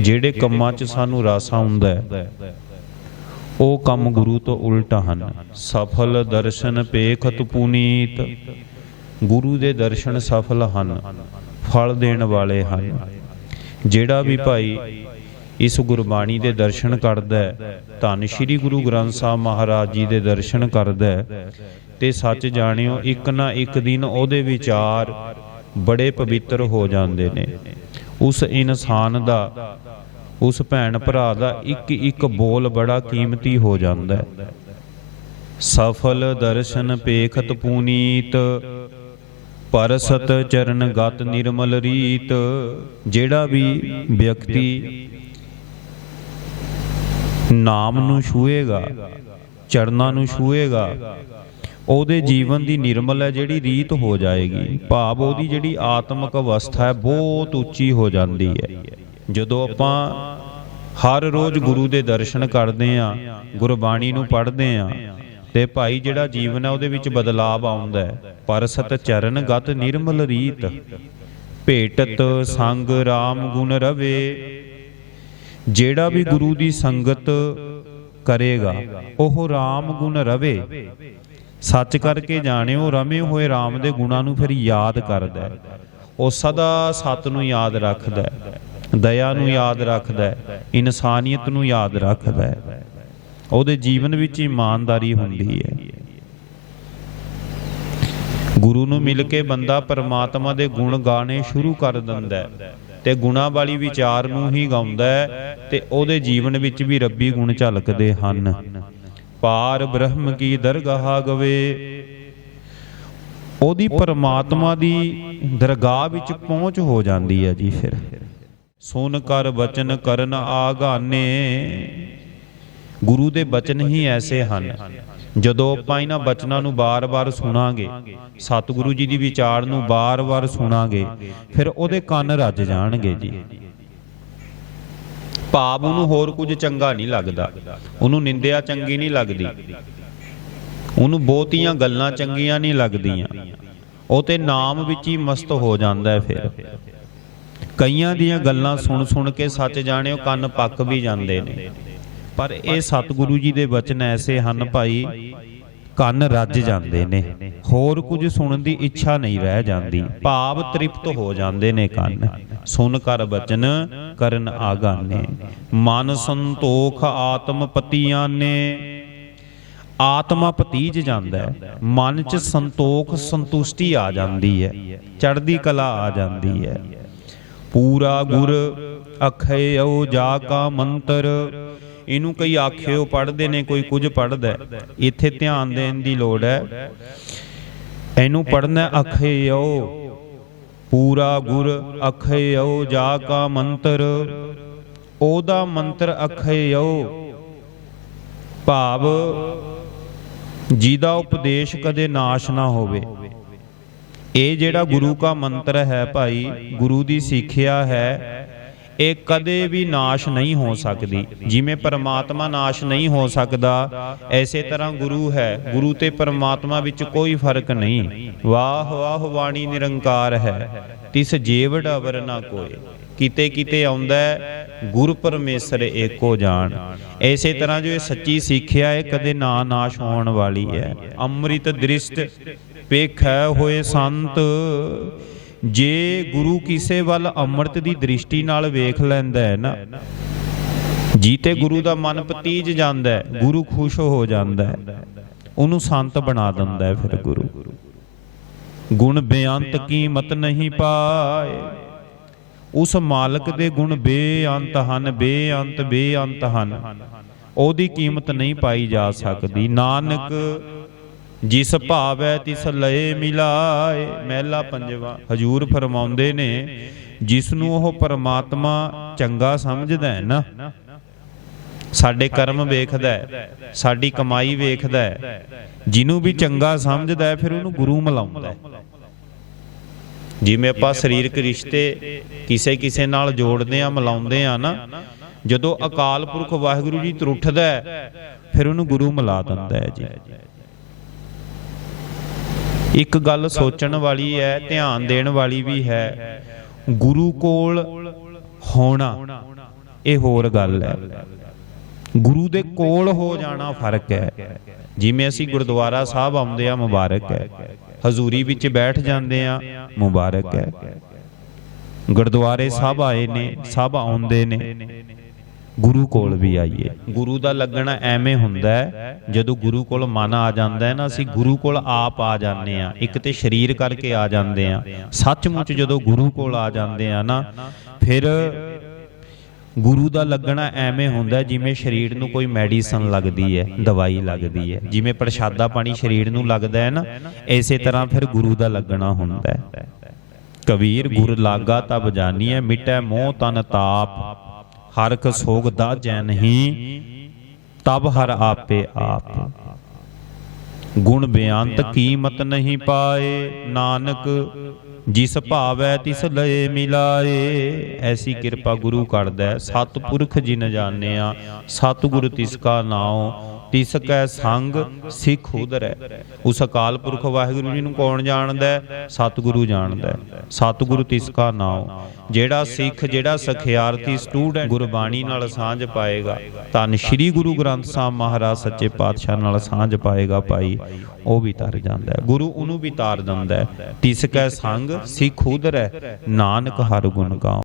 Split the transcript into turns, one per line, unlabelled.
ਜਿਹੜੇ ਕੰਮਾਂ 'ਚ ਸਾਨੂੰ ਰਸ ਆਉਂਦਾ ਹੈ, ਉਹ ਕੰਮ ਗੁਰੂ ਤੋਂ ਉਲਟਾ ਹਨ। ਸਫਲ ਦਰਸ਼ਨ ਪੇਖਤ ਪੁਨੀਤ, ਗੁਰੂ ਦੇ ਦਰਸ਼ਨ ਸਫਲ ਹਨ, ਫਲ ਦੇਣ ਵਾਲੇ ਹਨ। ਜਿਹੜਾ ਵੀ ਭਾਈ ਇਸ ਗੁਰਬਾਣੀ ਦੇ ਦਰਸ਼ਨ ਕਰਦਾ ਹੈ, ਧੰਨ ਸ਼੍ਰੀ ਗੁਰੂ ਗ੍ਰੰਥ ਸਾਹਿਬ ਮਹਾਰਾਜ ਜੀ ਦੇ ਦਰਸ਼ਨ ਕਰਦਾ ਹੈ, ਤੇ ਸੱਚ ਜਾਣਿਓ, ਇੱਕ ਨਾ ਇੱਕ ਦਿਨ ਉਹਦੇ ਵਿਚਾਰ ਬੜੇ ਪਵਿੱਤਰ ਹੋ ਜਾਂਦੇ ਨੇ। ਉਸ ਇਨਸਾਨ ਦਾ, ਉਸ ਭੈਣ ਭਰਾ ਦਾ ਇੱਕ ਇੱਕ ਬੋਲ ਬੜਾ ਕੀਮਤੀ ਹੋ ਜਾਂਦਾ ਹੈ। ਸਫਲ ਦਰਸ਼ਨ ਪੇਖਤ ਪੂਨੀਤ, ਪਰਸਤ ਚਰਨ ਗਤ ਨਿਰਮਲ ਰੀਤ, ਜਿਹੜਾ ਵੀ ਵਿਅਕਤੀ ਨਾਮ ਨੂੰ ਛੂਏਗਾ, ਚਰਨਾਂ ਨੂੰ ਛੂਏਗਾ ਉਹਦੇ ਜੀਵਨ ਦੀ ਨਿਰਮਲ ਹੈ, ਜਿਹੜੀ ਰੀਤ ਹੋ ਜਾਏਗੀ। ਭਾਵ ਉਹਦੀ ਜਿਹੜੀ ਆਤਮਿਕ ਅਵਸਥਾ ਹੈ, ਬਹੁਤ ਉੱਚੀ ਹੋ ਜਾਂਦੀ ਹੈ। ਜਦੋਂ ਆਪਾਂ ਹਰ ਰੋਜ਼ ਗੁਰੂ ਦੇ ਦਰਸ਼ਨ ਕਰਦੇ ਆਂ ਗੁਰਬਾਣੀ ਨੂੰ ਪੜ੍ਹਦੇ ਆਂ ਤੇ ਭਾਈ ਜਿਹੜਾ ਜੀਵਨ ਹੈ, ਉਹਦੇ ਵਿੱਚ ਬਦਲਾਵ ਆਉਂਦਾ ਹੈ। ਪਰਸਤ ਚਰਨ ਗਤ ਨਿਰਮਲ ਰੀਤ, ਭੇਟਤ ਸੰਗ RAM ਗੁਣ ਰਵੇ, ਜਿਹੜਾ ਵੀ ਗੁਰੂ ਦੀ ਸੰਗਤ ਕਰੇਗਾ, ਉਹ RAM ਗੁਣ ਰਵੇ। ਸੱਚ ਕਰਕੇ ਜਾਣਿਓ ਰਮੇ ਹੋਏ RAM ਦੇ ਗੁਣਾਂ ਨੂੰ ਫਿਰ ਯਾਦ ਕਰਦਾ ਹੈ। ਉਹ ਸਦਾ ਸਤ ਨੂੰ ਯਾਦ ਰੱਖਦਾ ਹੈ, ਦਇਆ ਨੂੰ ਯਾਦ ਰੱਖਦਾ ਹੈ, ਇਨਸਾਨੀਅਤ ਨੂੰ ਯਾਦ ਰੱਖਦਾ ਹੈ। ਉਹਦੇ ਜੀਵਨ ਵਿੱਚ ਇਮਾਨਦਾਰੀ ਹੁੰਦੀ ਹੈ। ਗੁਰੂ ਨੂੰ ਮਿਲ ਕੇ ਬੰਦਾ ਪਰਮਾਤਮਾ ਦੇ ਗੁਣ ਗਾਣੇ ਸ਼ੁਰੂ ਕਰ ਦਿੰਦਾ ਹੈ ਤੇ ਗੁਣਾਂ ਵਾਲੀ ਵਿਚਾਰ ਨੂੰ ਹੀ ਗਾਉਂਦਾ ਹੈ ਤੇ ਉਹਦੇ ਜੀਵਨ ਵਿੱਚ ਵੀ ਰੱਬੀ ਗੁਣ ਝਲਕਦੇ ਹਨ। ਪਾਰ ਬ੍ਰਹਮ ਕੀ ਦਰਗਾਹ ਗਵੇ। ਉਹਦੀ ਪਰਮਾਤਮਾ ਦੀ ਦਰਗਾਹ ਵਿੱਚ ਪਹੁੰਚ ਹੋ ਜਾਂਦੀ ਹੈ ਜੀ ਫਿਰ। ਸੁਨ ਕਰ ਬਚਨ ਕਰਨ ਆਗਾਨੇ। ਗੁਰੂ ਦੇ ਬਚਨ ਹੀ ਐਸੇ ਹਨ। ਜਦੋਂ ਆਪਾਂ ਇਹਨਾਂ ਬਚਨਾਂ ਨੂੰ ਬਾਰ-ਬਾਰ ਸੁਣਾਂਗੇ, ਸਤਿਗੁਰੂ ਜੀ ਦੀ ਵਿਚਾਰ ਨੂੰ ਬਾਰ-ਬਾਰ ਸੁਣਾਂਗੇ, ਫਿਰ ਉਹਦੇ ਕੰਨ ਰੱਜ ਜਾਣਗੇ ਜੀ। ਭਾਵ ਉਹਨੂੰ ਹੋਰ ਕੁਝ ਚੰਗਾ ਨਹੀਂ ਲੱਗਦਾ। ਉਹਨੂੰ ਨਿੰਦਿਆ ਚੰਗੀ ਨਹੀਂ ਲੱਗਦੀ। ਉਹਨੂੰ ਬਹੁਤੀਆਂ ਗੱਲਾਂ ਚੰਗੀਆਂ ਨਹੀਂ ਲੱਗਦੀਆਂ। ਉਹ ਤੇ ਨਾਮ ਵਿੱਚ ਹੀ ਮਸਤ ਹੋ ਜਾਂਦਾ ਹੈ ਫਿਰ। ਕਈਆਂ ਦੀਆਂ ਗੱਲਾਂ ਸੁਣ ਸੁਣ ਕੇ ਸੱਚ ਜਾਣਿਓ, ਕੰਨ ਪੱਕ ਵੀ ਜਾਂਦੇ ਨੇ। ਪਰ ਇਹ ਸਤਿਗੁਰੂ ਜੀ ਦੇ ਬਚਨ ਐਸੇ ਹਨ ਭਾਈ ਕੰਨ ਰੱਜ ਜਾਂਦੇ ਨੇ। ਹੋਰ ਕੁਝ ਸੁਣਨ ਦੀ ਇੱਛਾ ਨਹੀਂ ਰਹਿ ਜਾਂਦੀ। ਭਾਵ ਤ੍ਰਿਪਤ ਹੋ ਜਾਂਦੇ ਨੇ ਕੰਨ। ਸੁਨ ਕਰ ਬਚਨ, ਕਰਨ ਆਗਾਨੇ। ਮਨ ਸੰਤੋਖ ਆਤਮ ਪਤੀਆਂ ਨੇ ਆਤਮਾ ਪਤੀਜ ਜਾਂਦਾ ਹੈ। ਮਨ 'ਚ ਸੰਤੋਖ ਸੰਤੁਸ਼ਟੀ ਆ ਜਾਂਦੀ ਹੈ। ਚੜ੍ਹਦੀ ਕਲਾ ਆ ਜਾਂਦੀ ਹੈ। ਪੂਰਾ ਗੁਰ ਅਖਿਓ ਜਾ ਕਾ ਮੰਤਰ। ਇਹਨੂੰ ਕਈ ਆਖਿਓ ਪੜ੍ਹਦੇ ਨੇ, ਕੋਈ ਕੁਝ ਪੜ੍ਹਦਾ ਇੱਥੇ ਧਿਆਨ ਦੇਣ ਦੀ ਲੋੜ ਹੈ। ਇਹਨੂੰ ਪੜ੍ਹਨਾ ਅਖਿਓ ਪੂਰਾ ਗੁਰ ਅਖਿਓ ਜਾ ਕਾ ਮੰਤਰ। ਉਹਦਾ ਮੰਤਰ ਅਖਿਓ ਭਾਵ ਜਿਹਦਾ ਉਪਦੇਸ਼ ਕਦੇ ਨਾਸ਼ ਨਾ ਹੋਵੇ। ਇਹ ਜਿਹੜਾ ਗੁਰੂ ਕਾ ਮੰਤਰ ਹੈ ਭਾਈ ਗੁਰੂ ਦੀ ਸਿੱਖਿਆ ਹੈ ਇਹ ਕਦੇ ਵੀ ਨਾਸ਼ ਨਹੀਂ ਹੋ ਸਕਦੀ। ਜਿਵੇਂ ਪਰਮਾਤਮਾ ਨਾਸ਼ ਨਹੀਂ ਹੋ ਸਕਦਾ ਐਸੇ ਤਰ੍ਹਾਂ ਗੁਰੂ ਹੈ। ਗੁਰੂ ਤੇ ਪਰਮਾਤਮਾ ਵਿੱਚ ਕੋਈ ਫ਼ਰਕ ਨਹੀਂ। ਵਾਹ ਵਾਹ ਬਾਣੀ ਨਿਰੰਕਾਰ ਹੈ। ਤਿਸ ਜੀਵੜ ਅਵਰ ਨਾ ਕੋਏ। ਕਿਤੇ ਕਿਤੇ ਆਉਂਦਾ ਹੈ, ਗੁਰ ਪਰਮੇਸ਼ਰ ਏਕੋ ਜਾਣ। ਐਸੇ ਤਰ੍ਹਾਂ ਜੋ ਇਹ ਸੱਚੀ ਸਿੱਖਿਆ ਹੈ ਕਦੇ ਨਾ ਨਾਸ਼ ਹੋਣ ਵਾਲੀ ਹੈ। ਅੰਮ੍ਰਿਤ ਦ੍ਰਿਸ਼ਟ ਵੇਖੈ ਹੋਏ ਸੰਤ। ਜੇ ਗੁਰੂ ਕਿਸੇ ਵੱਲ ਅੰਮ੍ਰਿਤ ਦੀ ਦ੍ਰਿਸ਼ਟੀ ਨਾਲ ਵੇਖ ਲੈਂਦਾ ਹੈ ਨਾ, ਜੀਤੇ ਗੁਰੂ ਦਾ ਮਨ ਪਤੀਜ ਜਾਂਦਾ ਹੈ, ਗੁਰੂ ਖੁਸ਼ ਹੋ ਜਾਂਦਾ ਹੈ, ਉਹਨੂੰ ਸੰਤ ਬਣਾ ਦਿੰਦਾ ਹੈ ਫਿਰ ਗੁਰੂ। ਗੁਣ ਬੇਅੰਤ ਕੀਮਤ ਨਹੀਂ ਪਾਏ, ਉਸ ਮਾਲਕ ਦੇ ਗੁਣ ਬੇਅੰਤ ਹਨ, ਬੇਅੰਤ ਬੇਅੰਤ ਹਨ। ਉਹਦੀ ਕੀਮਤ ਨਹੀਂ ਪਾਈ ਜਾ ਸਕਦੀ। ਨਾਨਕ ਜਿਸ ਭਾਵੈ ਤਿਸ ਲਏ ਮਿਲਾਏ, ਮਹਿਲਾ ਪੰਜਵਾ, ਹਜੂਰ ਫਰਮਾਉਂਦੇ ਨੇ ਜਿਸ ਨੂੰ ਉਹ ਪਰਮਾਤਮਾ ਚੰਗਾ ਸਮਝਦਾ ਹੈ ਨਾ। ਸਾਡੇ ਕਰਮ ਵੇਖਦਾ ਹੈ, ਸਾਡੀ ਕਮਾਈ ਵੇਖਦਾ ਹੈ, ਜਿਹਨੂੰ ਵੀ ਚੰਗਾ ਸਮਝਦਾ ਹੈ, ਫਿਰ ਉਹਨੂੰ ਗੁਰੂ ਮਿਲਾਉਂਦਾ ਹੈ। ਜਿਵੇਂ ਆਪਾਂ ਸਰੀਰਕ ਰਿਸ਼ਤੇ ਕਿਸੇ ਕਿਸੇ ਨਾਲ ਜੋੜਦੇ ਆ ਮਿਲਾਉਂਦੇ ਆ ਨਾ, ਜਦੋਂ ਅਕਾਲ ਪੁਰਖ ਵਾਹਿਗੁਰੂ ਜੀ ਤਰੁੱਠਦਾ ਹੈ, ਫਿਰ ਉਹਨੂੰ ਗੁਰੂ ਮਿਲਾ ਦਿੰਦਾ ਹੈ ਜੀ। ਇੱਕ ਗੱਲ ਸੋਚਣ ਵਾਲੀ ਹੈ, ਧਿਆਨ ਦੇਣ ਵਾਲੀ ਵੀ ਹੈ। ਗੁਰੂ ਕੋਲ ਹੋਣਾ ਇਹ ਹੋਰ ਗੱਲ ਹੈ। ਗੁਰੂ ਦੇ ਕੋਲ ਹੋ ਜਾਣਾ ਫ਼ਰਕ ਹੈ। ਜਿਵੇਂ ਅਸੀਂ ਗੁਰਦੁਆਰਾ ਸਾਹਿਬ ਆਉਂਦੇ ਆ ਮੁਬਾਰਕ ਹੈ। ਹਜ਼ੂਰੀ ਵਿੱਚ ਬੈਠ ਜਾਂਦੇ ਆ ਮੁਬਾਰਕ ਹੈ। ਗੁਰਦੁਆਰੇ ਸਾਹਿਬ ਆਏ ਨੇ, ਸਭ ਆਉਂਦੇ ਨੇ। ਗੁਰੂ ਕੋਲ ਵੀ ਆਈਏ। ਗੁਰੂ ਦਾ ਲੱਗਣਾ ਐਵੇਂ ਹੁੰਦਾ ਹੈ, ਜਦੋਂ ਗੁਰੂ ਕੋਲ ਮਨ ਆ ਜਾਂਦਾ ਹੈ ਨਾ, ਅਸੀਂ ਗੁਰੂ ਕੋਲ ਆਪ ਆ ਜਾਂਦੇ ਆ ਇੱਕ ਤੇ ਸਰੀਰ ਕਰਕੇ ਆ ਜਾਂਦੇ ਆ ਸੱਚਮੁੱਚ ਜਦੋਂ ਗੁਰੂ ਕੋਲ ਆ ਜਾਂਦੇ ਆ ਨਾ, ਫਿਰ ਗੁਰੂ ਦਾ ਲੱਗਣਾ ਐਵੇਂ ਹੁੰਦਾ ਜਿਵੇਂ ਸਰੀਰ ਨੂੰ ਕੋਈ ਮੈਡੀਸਨ ਲੱਗਦੀ ਹੈ, ਦਵਾਈ ਲੱਗਦੀ ਹੈ। ਜਿਵੇਂ ਪ੍ਰਸ਼ਾਦਾ ਪਾਣੀ ਸਰੀਰ ਨੂੰ ਲੱਗਦਾ ਹੈ ਨਾ, ਇਸੇ ਤਰ੍ਹਾਂ ਫਿਰ ਗੁਰੂ ਦਾ ਲੱਗਣਾ ਹੁੰਦਾ ਹੈ। ਕਬੀਰ, ਗੁਰ ਲਾਗਾ ਤਬ ਜਾਣੀਐ ਮਿਟੈ ਮੋਹ ਤਨ ਤਾਪ। ਹਰਖ ਸੋਗ ਦਾ ਜੈ ਨਹੀਂ ਤਬ ਹਰ ਆਪੇ ਆਪ ਗੁਣ ਬੇਅੰਤ ਕੀਮਤ ਨਹੀਂ ਪਾਏ, ਨਾਨਕ ਜਿਸ ਭਾਵੈ ਤਿਸ ਲਏ ਮਿਲਾਏ ਐਸੀ ਕਿਰਪਾ ਗੁਰੂ ਕਰਦਾ ਹੈ। ਸਤਿਪੁਰਖ ਜਿਨ ਜਾਣਿਆ, ਸਤਿਗੁਰ ਤਿਸ ਕਾ ਨਾਉ ਤਿਸ ਕੈ ਸੰਗ ਸਿੱਖ ਉਦਰੈ। ਉਸ ਅਕਾਲ ਪੁਰਖ ਵਾਹਿਗੁਰੂ ਜੀ ਨੂੰ ਕੌਣ ਜਾਣਦਾ ਹੈ? ਸਤਿਗੁਰੂ ਜਾਣਦਾ ਹੈ। ਸਤਿਗੁਰੂ ਤਿਸ ਕਾ ਜਿਹੜਾ ਸਿੱਖ, ਜਿਹੜਾ ਸਖਿਆਰਤੀ ਸਟੂਡੈਂਟ ਗੁਰਬਾਣੀ ਨਾਲ ਸਾਂਝ ਪਾਏਗਾ, ਧੰਨ ਸ੍ਰੀ ਗੁਰੂ ਗ੍ਰੰਥ ਸਾਹਿਬ ਮਹਾਰਾਜ ਸੱਚੇ ਪਾਤਸ਼ਾਹ ਨਾਲ ਸਾਂਝ ਪਾਏਗਾ ਭਾਈ, ਉਹ ਵੀ ਤਰ ਜਾਂਦਾ ਹੈ। ਗੁਰੂ ਉਹਨੂੰ ਵੀ ਤਾਰ ਦਿੰਦਾ ਹੈ। ਤਿਸ ਕੈ ਸੰਗ ਸਿੱਖ ਉਦਰੈ, ਨਾਨਕ ਹਰ ਗੁਣ ਗਾਉ।